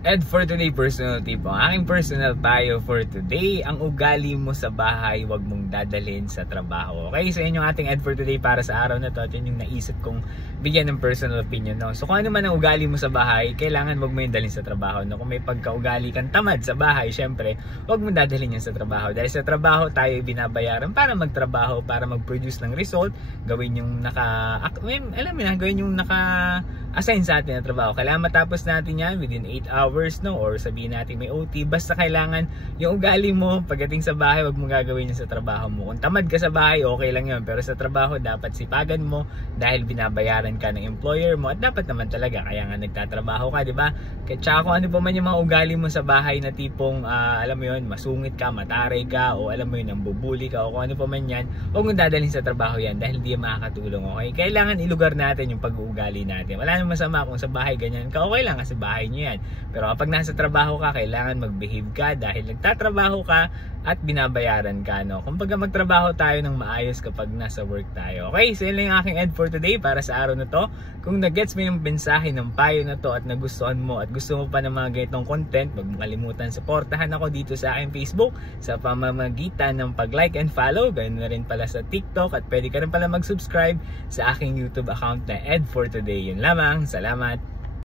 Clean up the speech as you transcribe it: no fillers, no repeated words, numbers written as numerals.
And for today, personal tip, ang aking personal payo for today, ang ugali mo sa bahay, wag mong dadalhin sa trabaho. Okay, so yun yung ating ad for today para sa araw na to, at yun yung naisip kong bigyan ng personal opinion. No? So kung ano man ang ugali mo sa bahay, kailangan wag mo yung dalhin sa trabaho. No? Kung may pagkaugali kang tamad sa bahay, syempre, wag mong dadalhin yan sa trabaho. Dahil sa trabaho tayo binabayaran para magtrabaho, para mag-produce ng result, gawin yung gawin yung naka-assign sa atin na trabaho. Kailangan matapos natin yan within 8 hours, no? Or sabihin natin may OT. Basta kailangan yung ugali mo pagdating sa bahay, wag mo gagawin yan sa trabaho mo. Kung tamad ka sa bahay, okay lang yun. Pero sa trabaho, dapat sipagan mo dahil binabayaran ka ng employer mo. At dapat naman talaga, kaya nga nagtatrabaho ka, di ba? Tsaka kung ano pa man yung mga ugali mo sa bahay na tipong, alam mo yun, masungit ka, mataray ka, o alam mo yun, nambubuli ka, o kung ano pa man yan, huwag mong dadalhin sa trabaho yan dahil hindi yan makakatulong, okay? Kailangan ilugar natin yung pag-uugali natin. Wala namang masama kung sa bahay ganyan ka, okay lang kasi bahay nyo yan. Pero kapag nasa trabaho ka, kailangan mag-behave ka dahil nagtatrabaho ka at binabayaran ka, no? Kumbaga magtrabaho tayo ng maayos kapag nasa work tayo. Okay, so yun lang yung aking ad for today para sa araw na to. Kung nag-gets mo yung mensahe ng payo na to at nagustuhan mo at gusto mo pa ng mga ganitong content, huwag mong kalimutan supportahan ako dito sa aking Facebook sa pamamagitan ng pag-like and follow. Ganoon na rin pala sa TikTok at pwede ka rin pala mag-subscribe sa aking YouTube account na Ed for Today. Yun lamang, salamat!